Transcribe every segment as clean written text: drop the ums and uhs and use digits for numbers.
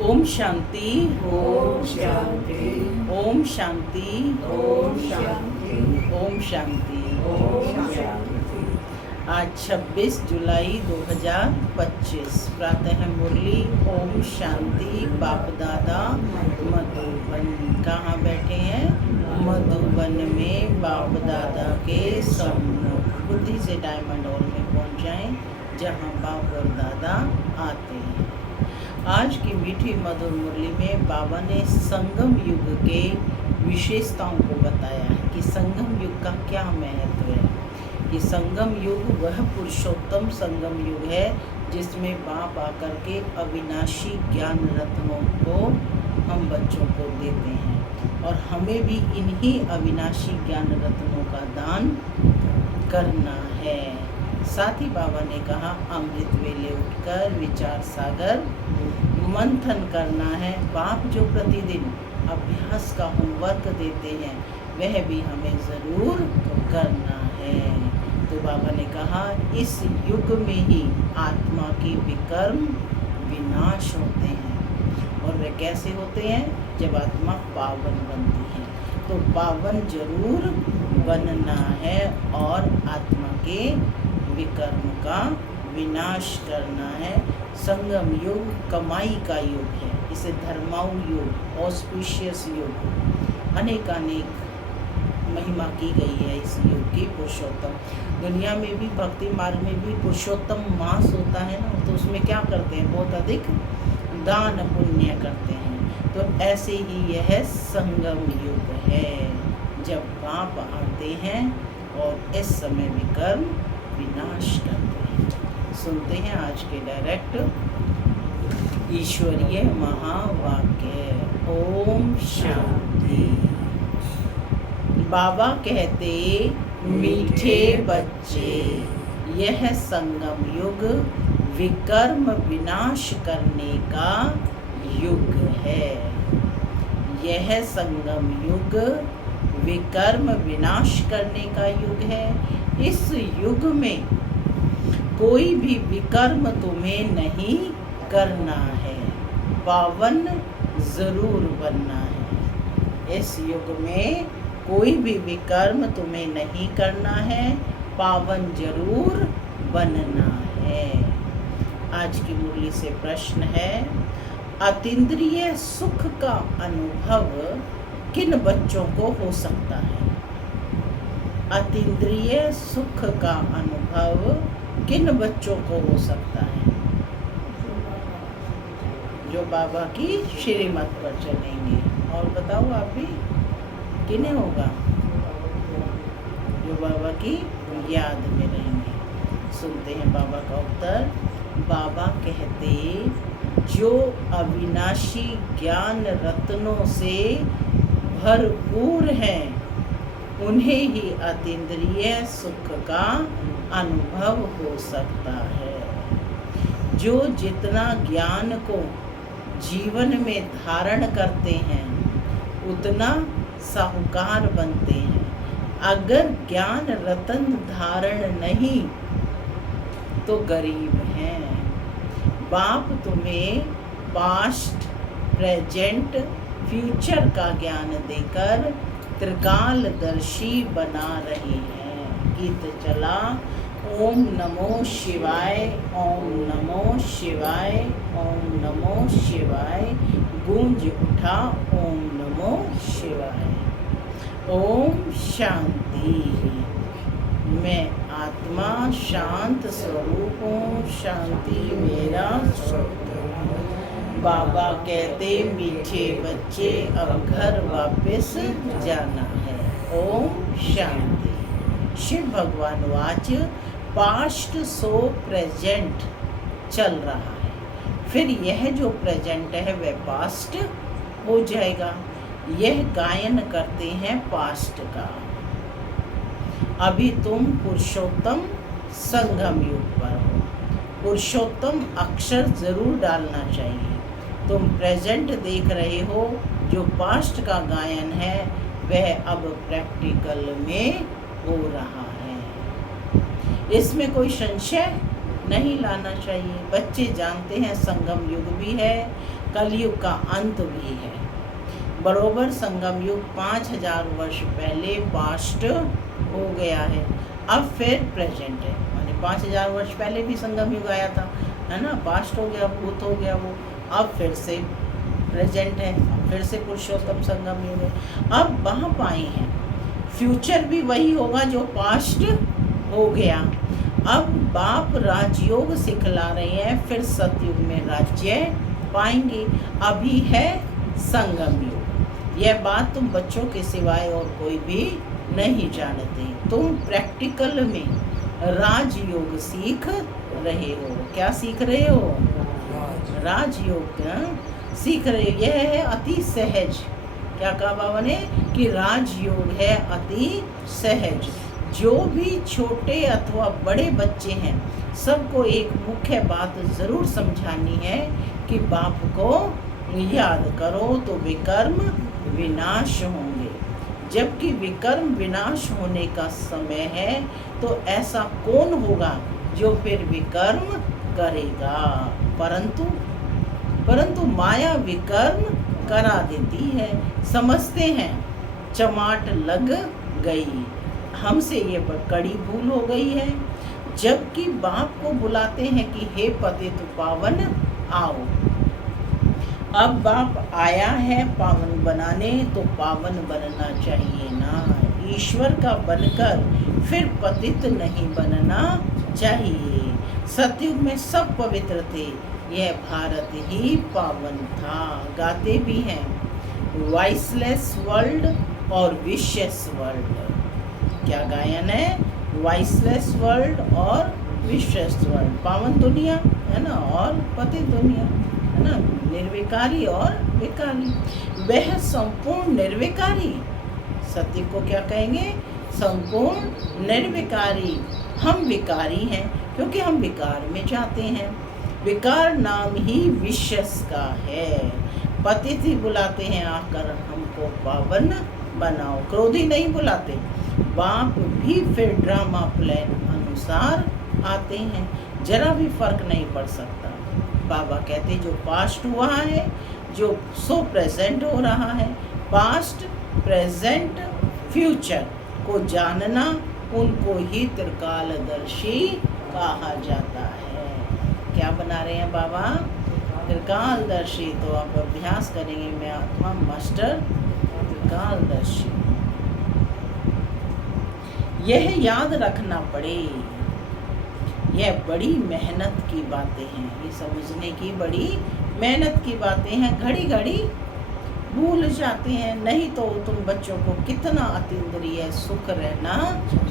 ओम शांति। ओम शांति। ओम शांति। ओम शांति। ओम शांति। ओम शांति। आज 26 जुलाई 2025 प्रातः मुरली ओम शांति। बाप दादा मधुबन। कहाँ बैठे हैं? मधुबन में बाप दादा के सम्मुख। बुद्धि से डायमंड हॉल में पहुँच जाएं, जहाँ बाप और दादा आते हैं। आज की मीठी मधुर मुरली में बाबा ने संगम युग के विशेषताओं को बताया है कि संगम युग का क्या महत्व है। ये संगम युग वह पुरुषोत्तम संगम युग है जिसमें बाप आकर के अविनाशी ज्ञान रत्नों को हम बच्चों को देते हैं और हमें भी इन्हीं अविनाशी ज्ञान रत्नों का दान करना है। साथ ही बाबा ने कहा अमृत वेले उठकर विचार सागर मंथन करना है। बाप जो प्रतिदिन अभ्यास का होमवर्क देते हैं वह भी हमें ज़रूर करना है। तो बाबा ने कहा इस युग में ही आत्मा के विकर्म विनाश होते हैं। और वे कैसे होते हैं? जब आत्मा पावन बनती है। तो पावन जरूर बनना है और आत्मा के विकर्म का विनाश करना है। संगम युग कमाई का युग है। इसे धर्माऊ युग, ऑस्पिशियस युग, अनेकानेक महिमा की गई है इस युग की। पुरुषोत्तम दुनिया में भी, भक्ति मार्ग में भी पुरुषोत्तम मास होता है ना, तो उसमें क्या करते हैं? बहुत अधिक दान पुण्य करते हैं। तो ऐसे ही यह संगम युग है जब बाप आते हैं और इस समय विकर्म विनाश करते हैं। सुनते हैं आज के डायरेक्ट ईश्वरीय महावाक्य। ओम शांति। बाबा कहते, मीठे बच्चे, यह संगम युग विकर्म विनाश करने का युग है। यह संगम युग विकर्म विनाश करने का युग है। इस युग में कोई भी विकर्म तुम्हें नहीं करना है, पावन जरूर बनना है। इस युग में कोई भी विकर्म तुम्हें नहीं करना है, पावन जरूर बनना है। आज की मुरली से प्रश्न है, अतीन्द्रिय सुख का अनुभव किन बच्चों को हो सकता है? अतीन्द्रिय सुख का अनुभव किन बच्चों को हो सकता है? जो बाबा की श्रीमत पर चलेंगे। और बताओ आप भी, किन्हें होगा? जो बाबा की याद में रहेंगे। सुनते हैं बाबा का उत्तर। बाबा कहते, जो अविनाशी ज्ञान रत्नों से भरपूर हैं उन्हें ही अतीन्द्रिय सुख का अनुभव हो सकता है। जो जितना ज्ञान को जीवन में धारण करते हैं उतना साहूकार बनते हैं। अगर ज्ञान रतन धारण नहीं तो गरीब हैं। बाप तुम्हें पास्ट, प्रेजेंट, फ्यूचर का ज्ञान देकर त्रिकालदर्शी बना रहे हैं। गीत चला, ओम नमो शिवाय, ओम नमो शिवाय, ओम नमो शिवाय, गूंज उठा ओम नमो शिवाय। ओम शांति। मैं आत्मा शांत स्वरूप हूँ, शांति मेरा स्वरूप। बाबा कहते, मीठे बच्चे अब घर वापस जाना है। ओम शांति। शिव भगवान वाच, पास्ट सो प्रेजेंट चल रहा है, फिर यह जो प्रेजेंट है वह पास्ट हो जाएगा। यह गायन करते हैं पास्ट का। अभी तुम पुरुषोत्तम संगम युग पर हो। पुरुषोत्तम अक्षर जरूर डालना चाहिए। तुम प्रेजेंट देख रहे हो, जो पास्ट का गायन है वह अब प्रैक्टिकल में हो रहा है। इसमें कोई संशय नहीं लाना चाहिए। बच्चे जानते हैं संगम युग भी है, कलयुग का अंत भी है। बरोबर संगम युग 5000 वर्ष पहले पास्ट हो गया है, अब फिर प्रेजेंट है। माने 5000 वर्ष पहले भी संगम युग आया था, है ना, पास्ट हो गया, भूत हो गया वो, अब फिर से प्रेजेंट है, अब फिर से पुरुषोत्तम संगम युग है। अब वहाँ पाए हैं फ्यूचर भी वही होगा जो पास्ट हो गया। अब बाप राजयोग सिखला रहे हैं, फिर सतयुग में राज्य पाएंगे। अभी है संगम युग। यह बात तुम बच्चों के सिवाय और कोई भी नहीं जानते। तुम प्रैक्टिकल में राजयोग सीख रहे हो। क्या सीख रहे हो? राजयोग सीख रहे हो। यह है अति सहज। क्या कहा बाबा ने कि राजयोग है अति सहज। जो भी छोटे अथवा बड़े बच्चे हैं, सबको एक मुख्य बात ज़रूर समझानी है कि बाप को याद करो तो विकर्म विनाश होंगे। जबकि विकर्म विनाश होने का समय है, तो ऐसा कौन होगा जो फिर विकर्म करेगा? परंतु माया विकर्म करा देती है। समझते हैं चमाट लग गई, हमसे ये बड़ी भूल हो गई है। जबकि बाप को बुलाते हैं कि हे पतित पावन आओ। अब बाप आया है पावन बनाने, तो पावन बनना चाहिए ना। ईश्वर का बनकर फिर पतित नहीं बनना चाहिए। सतयुग में सब पवित्र थे, यह भारत ही पावन था। गाते भी हैं वॉइसलेस वर्ल्ड और विशेष वर्ल्ड। क्या गायन है? वॉइसलेस वर्ल्ड और विशेष वर्ल्ड। पावन दुनिया है ना, और पतित दुनिया है ना, निर्विकारी और विकारी। वह संपूर्ण निर्विकारी, सत्य को क्या कहेंगे? संपूर्ण निर्विकारी। हम विकारी हैं क्योंकि हम विकार में जाते हैं। विकार नाम ही विशेष का है। पतित ही बुलाते हैं आकर हमको पावन बनाओ, क्रोधी नहीं बुलाते। बाप भी फिर ड्रामा प्लान अनुसार आते हैं, जरा भी फर्क नहीं पड़ सकता। बाबा कहते जो पास्ट हुआ है, जो सो प्रेजेंट हो रहा है, पास्ट प्रेजेंट फ्यूचर को जानना, उनको ही त्रिकालदर्शी कहा जाता है। क्या बना रहे हैं बाबा? त्रिकालदर्शी। तो आप अभ्यास करेंगे, मैं आत्मा मास्टर त्रिकालदर्शी। यह याद रखना पड़े, यह बड़ी मेहनत की बातें हैं। ये समझने की बड़ी मेहनत की बातें हैं। घड़ी घड़ी भूल जाते हैं। नहीं तो तुम बच्चों को कितना अतीन्द्रिय सुख रहना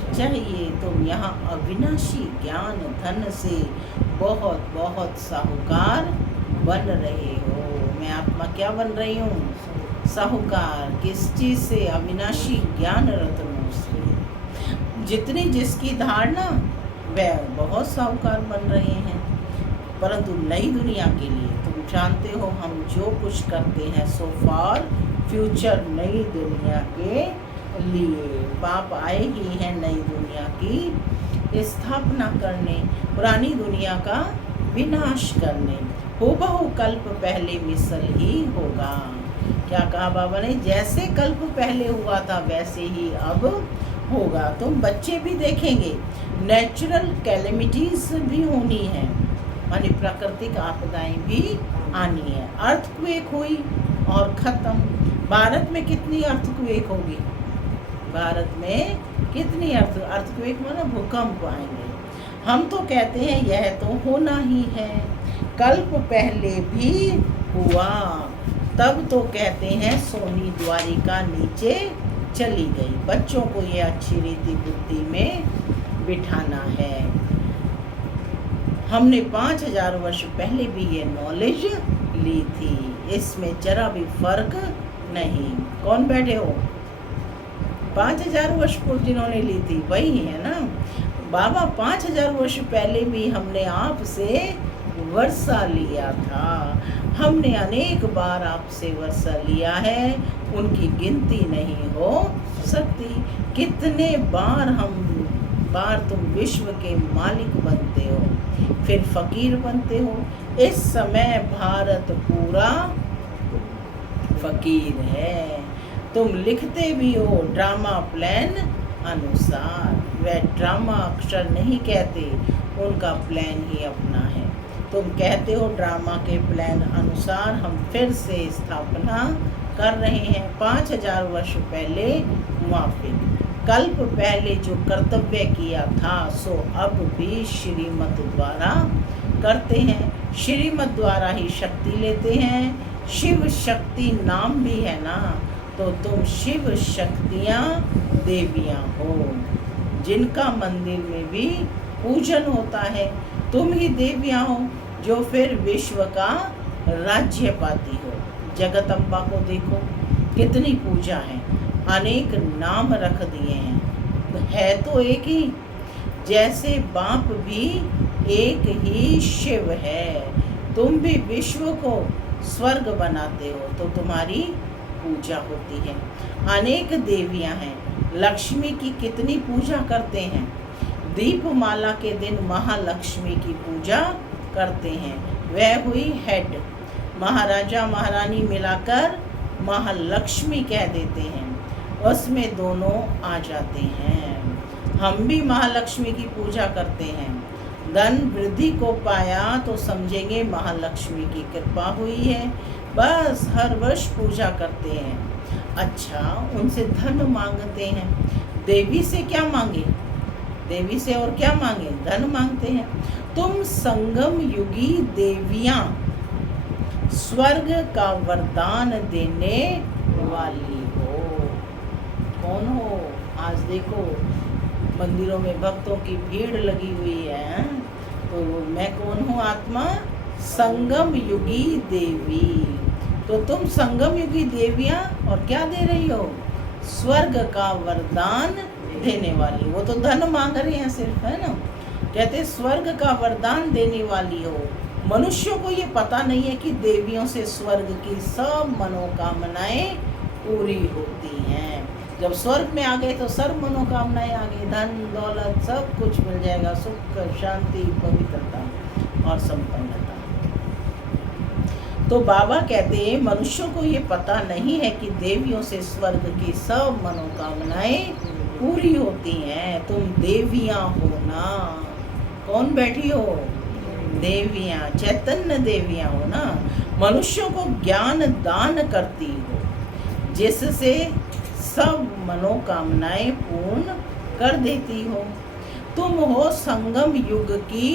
चाहिए। तुम यहाँ अविनाशी ज्ञान धन से बहुत बहुत साहूकार बन रहे हो। मैं आत्मा क्या बन रही हूँ? साहूकार। किस चीज़ से? अविनाशी ज्ञान रत्नों से। जितनी जिसकी धारणा, वह बहुत साहूकार बन रहे हैं। परंतु नई दुनिया के लिए तुम जानते हो, हम जो कुछ करते हैं सो फार फ्यूचर नई दुनिया के लिए। बाप आए ही हैं नई दुनिया की स्थापना करने, पुरानी दुनिया का विनाश करने। हूबहू कल्प पहले मिसल ही होगा। क्या कहा बाबा ने? जैसे कल्प पहले हुआ था वैसे ही अब होगा। तुम बच्चे भी देखेंगे, नेचुरल कैलेमिटीज भी होनी है, मानी प्राकृतिक आपदाएं भी आनी है। अर्थक्वेक हुई और ख़त्म। भारत में कितनी अर्थक्वेक होगी? भारत में कितनी अर्थक्वेक माना भूकंप आएंगे। हम तो कहते हैं यह तो होना ही है। कल्प पहले भी हुआ, तब तो कहते हैं सोनी द्वारिका नीचे चली गई। बच्चों को ये अच्छी रीति बुद्धि में बिठाना है। हमने 5000 वर्ष पहले भी ये नॉलेज ली थी, इसमें जरा भी फर्क नहीं। कौन बैठे हो? 5000 वर्ष पूर्व जिन्होंने ली थी वही है ना बाबा। 5000 वर्ष पहले भी हमने आपसे वर्षा लिया था। हमने अनेक बार आपसे वर्षा लिया है, उनकी गिनती नहीं हो सकती। कितने बार तुम विश्व के मालिक बनते हो, फिर फकीर बनते हो, इस समय भारत पूरा फकीर है। तुम लिखते भी हो ड्रामा प्लान अनुसार। वह ड्रामा अक्षर नहीं कहते, उनका प्लान ही अपना है। तुम कहते हो ड्रामा के प्लान अनुसार हम फिर से स्थापना कर रहे हैं 5000 वर्ष पहले मुआफिक। कल्प पहले जो कर्तव्य किया था सो अब भी श्रीमत द्वारा करते हैं। श्रीमत द्वारा ही शक्ति लेते हैं। शिव शक्ति नाम भी है ना, तो तुम शिव शक्तियाँ देवियाँ हो जिनका मंदिर में भी पूजन होता है। तुम ही देवियाँ हो जो फिर विश्व का राज्य पाती हो। जगदम्बा को देखो कितनी पूजा है, अनेक नाम रख दिए हैं, है तो एक ही। जैसे बाप भी एक ही शिव है। तुम भी विश्व को स्वर्ग बनाते हो तो तुम्हारी पूजा होती है। अनेक देवियां हैं, लक्ष्मी की कितनी पूजा करते हैं। दीपमाला के दिन महालक्ष्मी की पूजा करते हैं, वह हुई हेड। महाराजा महारानी मिलाकर महालक्ष्मी कह देते हैं, उसमें दोनों आ जाते हैं। हम भी महालक्ष्मी की पूजा करते हैं। धन वृद्धि को पाया तो समझेंगे महालक्ष्मी की कृपा हुई है, बस हर वर्ष पूजा करते हैं। अच्छा, उनसे धन मांगते हैं। देवी से क्या मांगे? देवी से और क्या मांगे? धन मांगते हैं। तुम संगम युगी देवियां स्वर्ग का वरदान देने वाली हो। कौन हो? आज देखो मंदिरों में भक्तों की भीड़ लगी हुई है, तो मैं कौन हूँ? आत्मा संगम युगी देवी। तो तुम संगम युगी देवियां और क्या दे रही हो? स्वर्ग का वरदान देने वाली। वो तो धन मांग रहे हैं सिर्फ, है ना। कहते स्वर्ग का वरदान देने वाली हो। मनुष्यों को ये पता नहीं है कि देवियों से स्वर्ग की सब मनोकामनाएं पूरी होती हैं। जब स्वर्ग में आ गए तो सर्व मनोकामनाएं आ गई, धन दौलत सब कुछ मिल जाएगा, सुख शांति पवित्रता और संपन्नता। तो बाबा कहते हैं मनुष्यों को ये पता नहीं है कि देवियों से स्वर्ग की सब मनोकामनाएं पूरी होती हैं। तुम देवियां हो ना। कौन बैठी हो? देवियां, चैतन्य देवियां हो ना। मनुष्यों को ज्ञान दान करती हो जिससे सब मनोकामनाएं पूर्ण कर देती हो। तुम हो संगम युग की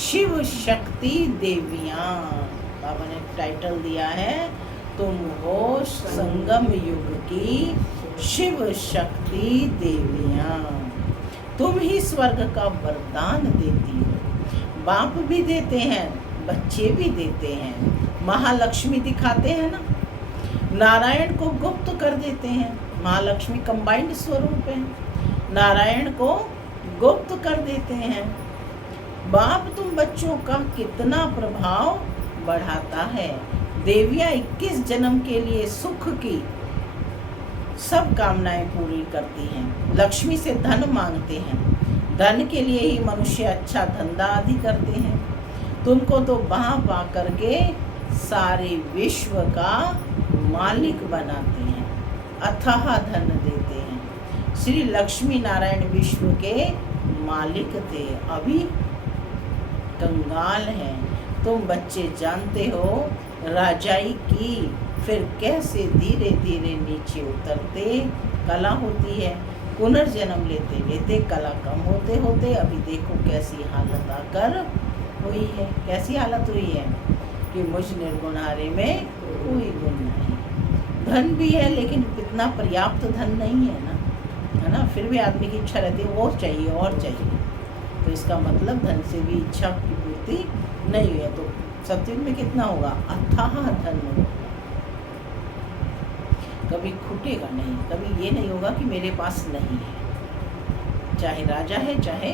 शिव शक्ति देवियां। बाबा ने टाइटल दिया है, तुम हो संगम युग की शिव शक्ति देवियां। तुम ही स्वर्ग का वरदान देती हो। बाप भी देते हैं, बच्चे भी देते हैं। महालक्ष्मी दिखाते हैं ना, नारायण को गुप्त कर देते हैं। महालक्ष्मी कंबाइंड स्वरूप है, नारायण को गुप्त कर देते हैं। बाप तुम बच्चों का कितना प्रभाव बढ़ाता है। देवियां 21 जन्म के लिए सुख की सब कामनाएं पूरी करती हैं। लक्ष्मी से धन मांगते हैं, धन के लिए ही मनुष्य अच्छा धंधा आदि करते हैं। तुमको तो वहाँ पा करके सारे विश्व का मालिक बनाते हैं, अथाह धन देते हैं। श्री लक्ष्मी नारायण विश्व के मालिक थे, अभी कंगाल हैं। तुम बच्चे जानते हो राजाई की फिर कैसे धीरे धीरे नीचे उतरते कला होती है। पुनर्जन्म लेते लेते कला कम होते होते अभी देखो कैसी हालत आकर हुई है। कैसी हालत हुई है कि मुझ निर्गुणारे में कोई गुण नहीं। धन भी है लेकिन इतना पर्याप्त धन नहीं है ना, है ना। फिर भी आदमी की इच्छा रहती है और चाहिए और चाहिए। तो इसका मतलब धन से भी इच्छा की पूर्ति नहीं है। तो सत्युग में कितना होगा? अथाह धन होगा, कभी खुटेगा नहीं। कभी ये नहीं होगा कि मेरे पास नहीं है। चाहे राजा है चाहे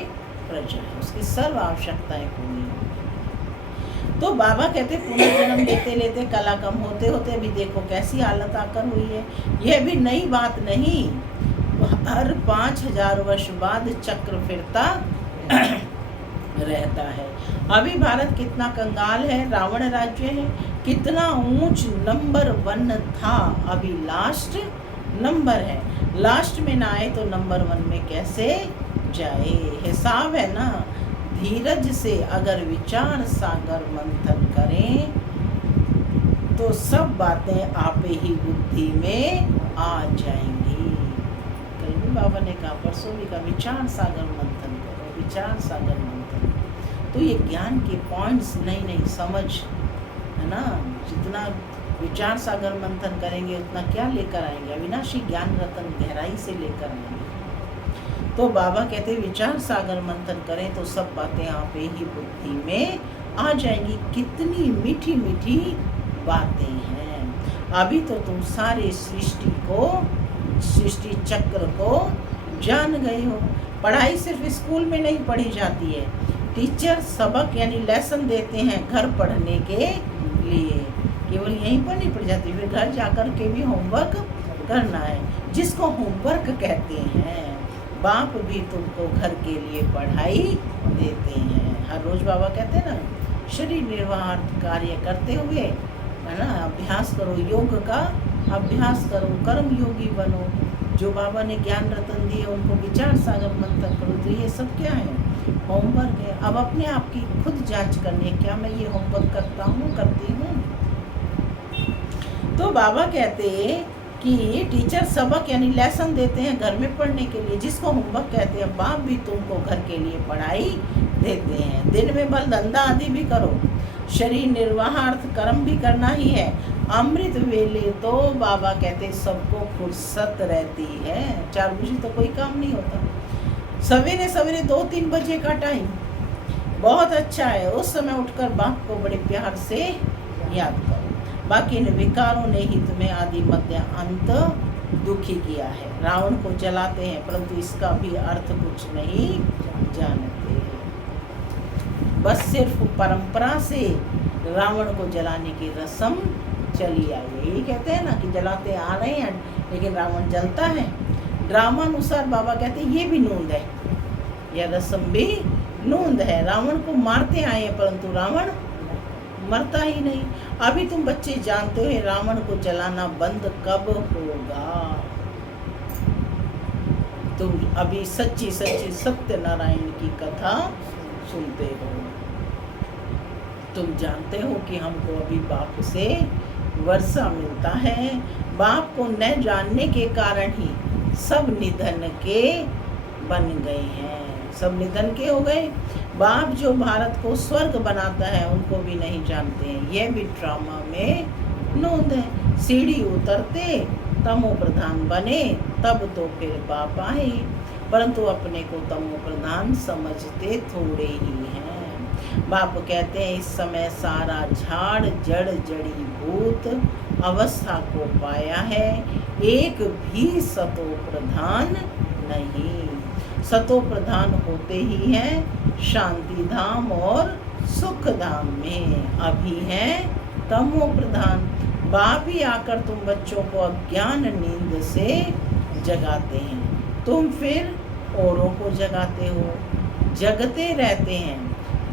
प्रजा है, उसकी सर्व आवश्यकताएं पूरी हो। तो बाबा कहते पुनर्जन्म लेते लेते कला कम होते होते अभी देखो कैसी हालत आकर हुई है। यह भी नई बात नहीं, हर 5000 वर्ष बाद चक्र फिरता रहता है। अभी भारत कितना कंगाल है, रावण राज्य है, कितना ऊंच नंबर 1 था, अभी लास्ट नंबर है। लास्ट में ना आए तो नंबर 1 में कैसे जाए। हिसाब है ना, धीरज से अगर विचार सागर मंथन करें तो सब बातें आप ही बुद्धि में आ जाएंगी। कल भी बाबा ने कहा, परसों भी कहा, विचार सागर मंथन करो, विचार सागर मंथन। तो ये ज्ञान के पॉइंट्स नई नई समझ है ना, जितना विचार सागर मंथन करेंगे उतना क्या लेकर आएंगे, अविनाशी ज्ञान रतन गहराई से लेकर आएंगे। तो बाबा कहते विचार सागर मंथन करें तो सब बातें आप ही बुद्धि में आ जाएंगी। कितनी मीठी मीठी बातें हैं। अभी तो तुम सारे सृष्टि चक्र को जान गए हो। पढ़ाई सिर्फ स्कूल में नहीं पढ़ी जाती है, टीचर सबक यानी लेसन देते हैं घर पढ़ने के लिए, केवल यहीं पर नहीं पढ़ी जाती, फिर घर जाकर के भी होमवर्क करना है, जिसको होमवर्क कहते हैं। बाप भी तुमको घर के लिए पढ़ाई देते हैं। हर रोज बाबा कहते हैं ना, शरीर निर्वाह कार्य करते हुए है ना, अभ्यास करो, योग का अभ्यास करो, कर्म योगी बनो। जो बाबा ने ज्ञान रतन दिए उनको विचार सागर मंथन करो। तो ये सब क्या है, होमवर्क है। अब अपने आप की खुद जांच करनी है, क्या मैं ये होमवर्क करता हूँ, करती हूँ। तो बाबा कहते कि टीचर सबक यानी लेसन देते हैं घर में पढ़ने के लिए, जिसको होमवर्क कहते हैं। बाप भी तुमको घर के लिए पढ़ाई देते हैं। दिन में बल धंधा आदि भी करो, शरीर निर्वाहार्थ कर्म भी करना ही है। अमृत वेले तो बाबा कहते सबको फुर्सत रहती है, 4 बजे तो कोई काम नहीं होता। सवेरे सवेरे 2-3 बजे का टाइम बहुत अच्छा है, उस समय उठकर बाप को बड़े प्यार से याद करो। बाकी इन विकारों ने ही तुम्हें आदि मध्य अंत दुखी किया है। रावण को जलाते हैं परंतु इसका भी अर्थ कुछ नहीं जानते, बस सिर्फ परंपरा से रावण को जलाने की रस्म चली आई है। यही कहते हैं ना कि जलाते आ रहे हैं लेकिन रावण जलता है। ड्रामानुसार बाबा कहते हैं ये भी नूंद है, यह रस्म भी नूंद है। रावण को मारते आए हैं परंतु रावण मरता ही नहीं। अभी तुम बच्चे जानते हो रावण को जलाना बंद कब होगा। तुम अभी सच्ची सच्ची सत्यनारायण की कथा सुनते हो, तुम जानते हो कि हमको अभी बाप से वर्षा मिलता है। बाप को न जानने के कारण ही सब निधन के बन गए हैं, सब निधन के हो गए। बाप जो भारत को स्वर्ग बनाता है उनको भी नहीं जानते हैं, यह भी ड्रामा में नोंद है। सीढ़ी उतरते तमो प्रधान बने तब तो फिर बाप आए, परंतु अपने को तमो प्रधान समझते थोड़े ही हैं। बाप कहते हैं इस समय सारा झाड़ जड़ जड़ी भूत अवस्था को पाया है, एक भी सतो प्रधान नहीं। सतो प्रधान होते ही हैं शांति धाम और सुख धाम में, अभी हैं तमो प्रधान। बाप ही आकर तुम बच्चों को अज्ञान नींद से जगाते हैं, तुम फिर औरों को जगाते हो, जगते रहते हैं।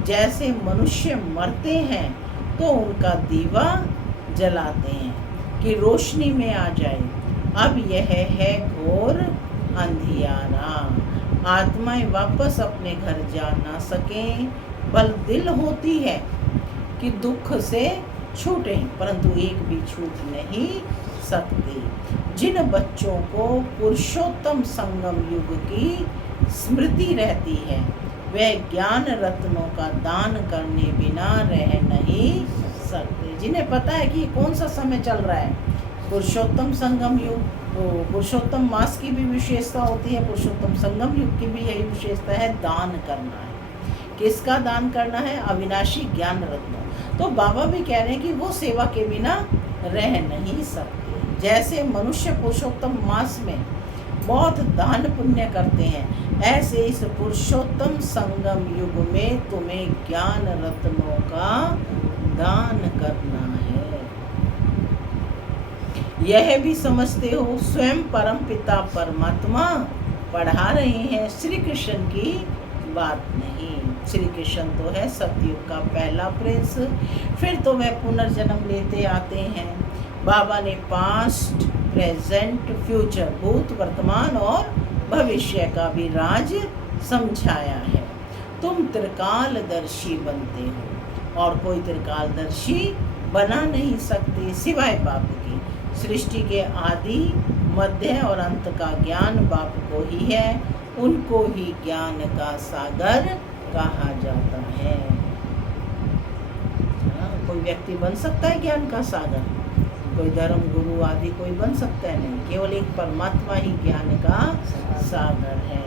जैसे मनुष्य मरते हैं तो उनका दीवा जलाते हैं कि रोशनी में आ जाए। अब यह है घोर अंधियारा, आत्माएं वापस अपने घर जा ना सकें, बल दिल होती है कि दुख से छूटें परंतु एक भी छूट नहीं सकते। जिन बच्चों को पुरुषोत्तम संगम युग की स्मृति रहती है वे ज्ञान रत्नों का दान करने बिना रह नहीं सकते। जिन्हें पता है कि कौन सा समय चल रहा है, पुरुषोत्तम संगम युग, तो पुरुषोत्तम मास की भी विशेषता होती है, पुरुषोत्तम संगम युग की भी यही विशेषता है, दान करना है। किसका दान करना है? अविनाशी ज्ञान रत्नों। तो बाबा भी कह रहे हैं कि वो सेवा के बिना रह नहीं सकते। जैसे मनुष्य पुरुषोत्तम मास में बहुत दान पुण्य करते हैं, ऐसे इस पुरुषोत्तम संगम युग में तुम्हें ज्ञान रत्नों का दान करना है। यह भी समझते हो स्वयं परम पिता परमात्मा पढ़ा रहे हैं श्री कृष्ण की बात नहीं। श्री कृष्ण तो है सतयुग का पहला प्रिंस, फिर तो वह पुनर्जन्म लेते आते हैं। बाबा ने पास्ट, प्रेजेंट, फ्यूचर, भूत, वर्तमान और भविष्य का भी राज समझाया है। तुम त्रिकालदर्शी बनते हो और कोई त्रिकालदर्शी बना नहीं सकते सिवाय बाप के। सृष्टि के आदि, मध्य और अंत का ज्ञान बाप को ही है, उनको ही ज्ञान का सागर कहा जाता है। कोई व्यक्ति बन सकता है ज्ञान का सागर? कोई धर्म गुरु आदि कोई बन सकता है? नहीं, केवल एक परमात्मा ही ज्ञान का सागर है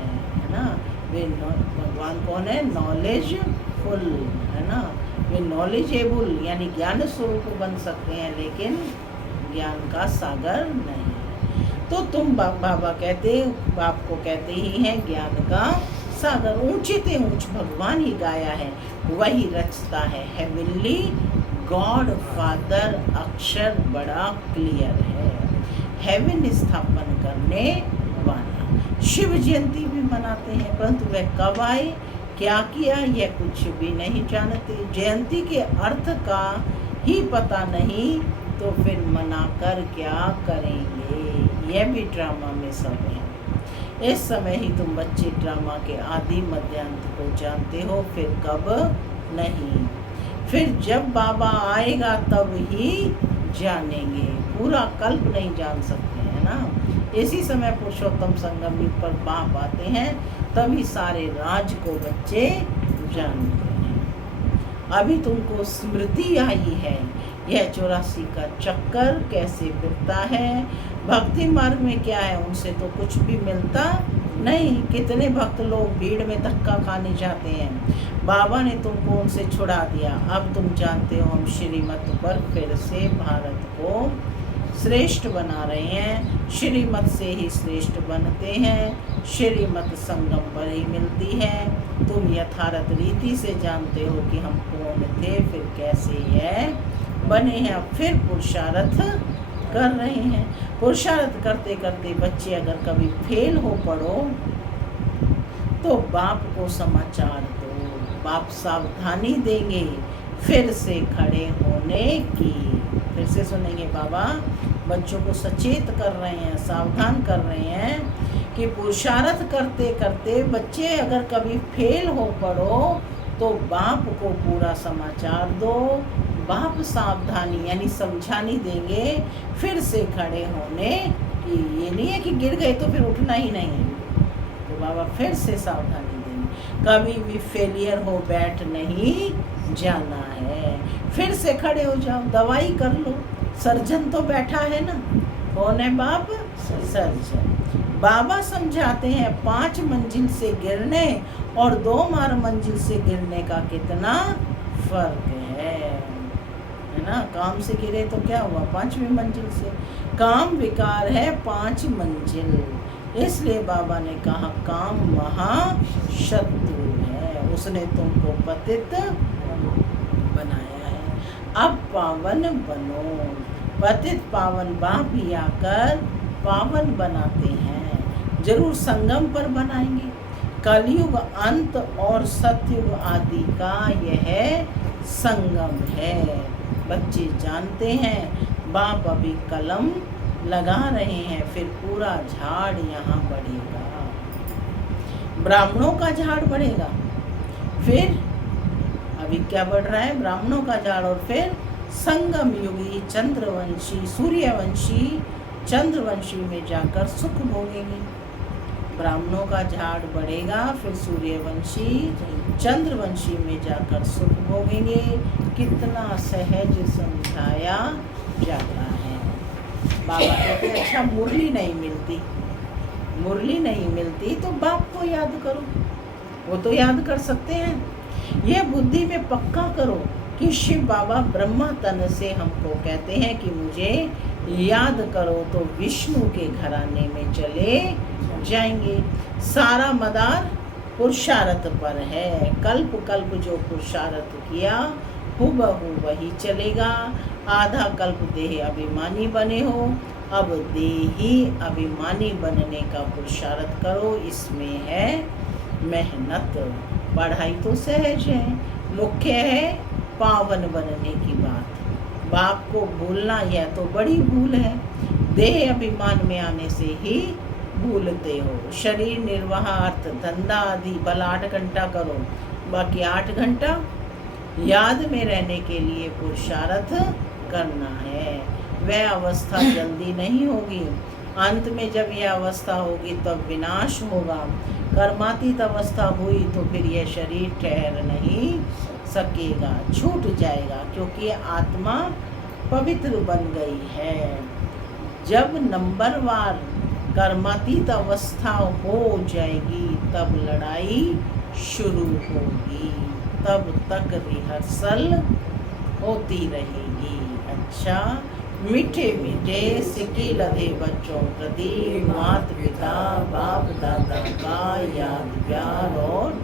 ना। वे भगवान कौन है? नॉलेजफुल, है ना। वे नॉलेजेबल यानी ज्ञान स्वरूप बन सकते हैं, लेकिन ज्ञान का सागर नहीं। तो तुम बाबा कहते, बाप को कहते ही हैं ज्ञान का सागर। ऊंचे ते ऊंच भगवान ही गाया है, वही रचता है। हेवनली गॉड फादर अक्षर बड़ा क्लियर है, हेवन स्थापन करने वाला। शिव जयंती भी मनाते हैं, परंतु वह कब आए, क्या किया, यह कुछ भी नहीं जानते। जयंती के अर्थ का ही पता नहीं, तो फिर मनाकर क्या करेंगे। यह भी ड्रामा में सब है। इस समय ही तुम बच्चे ड्रामा के आदि मध्यांत को जानते हो, फिर कब नहीं। फिर जब बाबा आएगा तब ही जानेंगे, पूरा कल्प नहीं जान सकते, है ना। इसी समय पुरुषोत्तम संगम युग पर बाप आते हैं, तभी सारे राज को बच्चे जानते हैं। अभी तुमको स्मृति आई है, यह 84 का चक्कर कैसे फिरता है। भक्ति मार्ग में क्या है, उनसे तो कुछ भी मिलता नहीं। कितने भक्त लोग भीड़ में धक्का खाने जाते हैं। बाबा ने तुमको उनसे छुड़ा दिया। अब तुम जानते हो हम श्रीमत पर फिर से भारत को श्रेष्ठ बना रहे हैं। श्रीमत से ही श्रेष्ठ बनते हैं, श्रीमत संगम पर ही मिलती है। तुम यथार्थ रीति से जानते हो कि हम कौन थे, फिर कैसे यह बने हैं। अब फिर पुरुषार्थ कर रहे हैं। पुरुषार्थ करते करते बच्चे अगर कभी फेल हो पड़ो तो बाप को समाचार दो, बाप सावधानी देंगे फिर से खड़े होने की। फिर से सुनेंगे बाबा बच्चों को सचेत कर रहे हैं, सावधान कर रहे हैं कि पुरुषार्थ करते करते बच्चे अगर कभी फेल हो पड़ो तो बाप को पूरा समाचार दो। बाप सावधानी यानी समझानी देंगे फिर से खड़े होने की। ये नहीं है कि गिर गए तो फिर उठना ही नहीं है, तो बाबा फिर से सावधानी देंगे। कभी भी फेलियर हो बैठ नहीं जाना है, फिर से खड़े हो जाओ, दवाई कर लो। सर्जन तो बैठा है ना, कौन है बाप? सर्जन। बाबा समझाते हैं 5 मंजिल से गिरने और 2 मंजिल से गिरने का कितना फर्क है ना। काम से गिरे तो क्या हुआ, 5वीं मंजिल से। काम विकार है 5 मंजिल, इसलिए बाबा ने कहा काम महाशत्रु है, उसने तुमको पतित बनाया है। अब पावन बनो। पतित पावन बाप ही आकर पावन बनाते हैं, जरूर संगम पर बनाएंगे। कलयुग अंत और सतयुग आदि का यह संगम है। बच्चे जानते हैं बाप अभी कलम लगा रहे हैं, फिर पूरा झाड़ यहाँ बढ़ेगा, ब्राह्मणों का झाड़ बढ़ेगा। फिर अभी क्या बढ़ रहा है, ब्राह्मणों का झाड़, और फिर संगम युगी चंद्रवंशी सूर्यवंशी चंद्रवंशी में जाकर सुख भोगेंगे। ब्राह्मणों का झाड़ बढ़ेगा, फिर सूर्यवंशी चंद्रवंशी में जाकर सुख भोगेंगे। कितना सहज समझाया जाता है। बाबा कहते हैं अच्छा मुरली नहीं मिलती, मुरली नहीं मिलती तो बाप को याद करो, वो तो याद कर सकते हैं। ये बुद्धि में पक्का करो कि शिव बाबा ब्रह्मा तन से हमको कहते हैं कि मुझे याद करो, तो विष्णु के घराने में चले जाएंगे। सारा मदार पुरुषार्थ पर है, कल्प कल्प जो पुरुषार्थ किया हुबहू वही चलेगा। आधा कल्प देह अभिमानी बने हो, अब देही अभिमानी बनने का पुरुषार्थ करो, इसमें है मेहनत। पढ़ाई तो सहज है, मुख्य है पावन बनने की बात। बाप को भूलना यह तो बड़ी भूल है। देह अभिमान में आने से ही भूलते हो। शरीर निर्वाह, अर्थ धंधा आदि भला 8 घंटा करो, बाकी 8 घंटा याद में रहने के लिए पुरुषार्थ करना है। वह अवस्था जल्दी नहीं होगी। अंत में जब यह अवस्था होगी तब विनाश होगा। कर्मातीत अवस्था हुई तो फिर यह शरीर ठहर नहीं सकेगा, छूट जाएगा, क्योंकि आत्मा पवित्र बन गई है। जब नंबरवार कर्मातीत अवस्था हो जाएगी तब लड़ाई शुरू होगी। तब तक रिहर्सल होती रहेगी। अच्छा, मीठे मीठे सिक्के लदे बच्चों प्रति माता पिता बाप दादा का याद प्यार और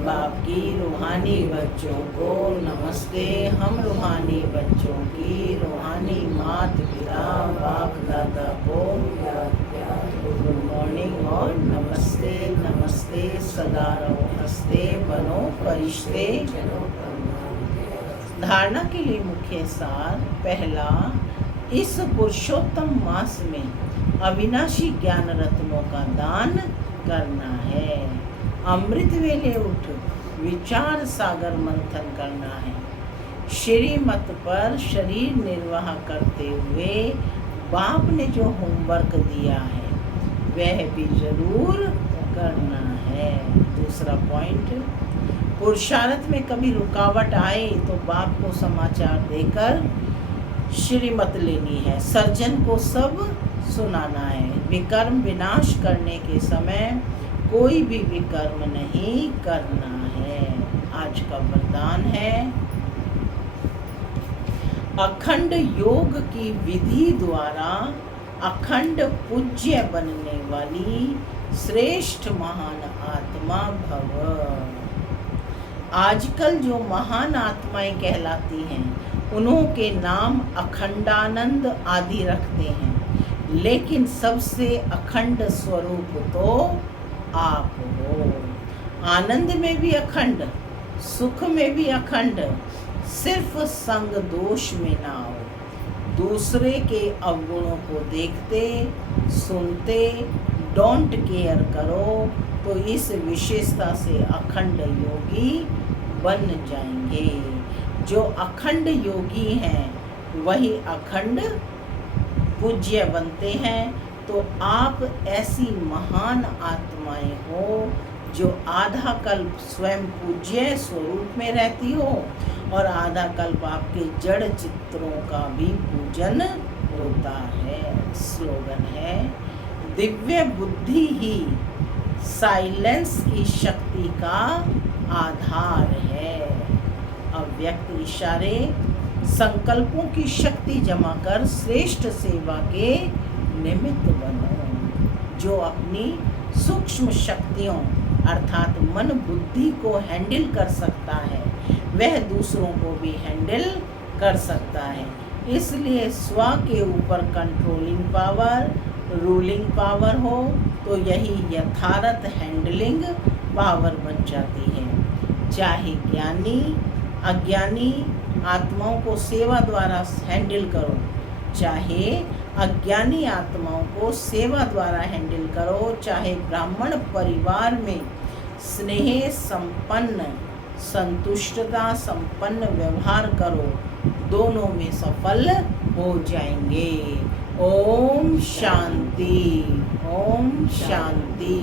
बाप की रूहानी बच्चों को नमस्ते। हम रूहानी बच्चों की रूहानी माता पिता बाप दादा को याद प्यार, गुड मॉर्निंग और नमस्ते। नमस्ते, सदा रहो हंसते, बनो फरिश्ते। धारणा के लिए मुख्य सार। पहला, इस पुरुषोत्तम मास में अविनाशी ज्ञान रत्नों का दान करना है। अमृत वेले उठ विचार सागर मंथन करना है। श्रीमत पर शरीर निर्वाह करते हुए बाप ने जो होमवर्क दिया है वह भी जरूर करना है। दूसरा पॉइंट, पुरुषार्थ में कभी रुकावट आए तो बाप को समाचार देकर श्रीमत लेनी है। सर्जन को सब सुनाना है। विकर्म विनाश करने के समय कोई भी विकर्म नहीं करना है। आज का वरदान है, अखंड योग की विधि द्वारा अखंड पूज्य बनने वाली श्रेष्ठ महान आत्मा भव। आजकल जो महान आत्माएं कहलाती हैं उन्हों के नाम अखंडानंद आदि रखते हैं, लेकिन सबसे अखंड स्वरूप तो आप हो। आनंद में भी अखंड, सुख में भी अखंड, सिर्फ संग दोष में ना हो। दूसरे के अवगुणों को देखते सुनते डोंट केयर करो तो इस विशेषता से अखंड योगी बन जाएंगे। जो अखंड योगी हैं वही अखंड पूज्य बनते हैं। तो आप ऐसी महान आत्माएं हो जो आधा कल्प स्वयं पूज्य स्वरूप में रहती हो और आधा कल्प आपके जड़ चित्रों का भी पूजन होता है। स्लोगन है, दिव्य बुद्धि ही साइलेंस की शक्ति का आधार है। अव्यक्त इशारे संकल्पों की शक्ति जमा कर श्रेष्ठ सेवा के निमित्त बनो। जो अपनी सूक्ष्म शक्तियों अर्थात मन बुद्धि को हैंडल कर सकता है वह दूसरों को भी हैंडल कर सकता है। इसलिए स्व के ऊपर कंट्रोलिंग पावर, रूलिंग पावर हो तो यही यथार्थ हैंडलिंग पावर बन जाती है। चाहे ज्ञानी अज्ञानी आत्माओं को सेवा द्वारा हैंडल करो, चाहे अज्ञानी आत्माओं को सेवा द्वारा हैंडल करो, चाहे ब्राह्मण परिवार में स्नेह संपन्न संतुष्टता संपन्न व्यवहार करो, दोनों में सफल हो जाएंगे। ओम शांति, ओम शांति।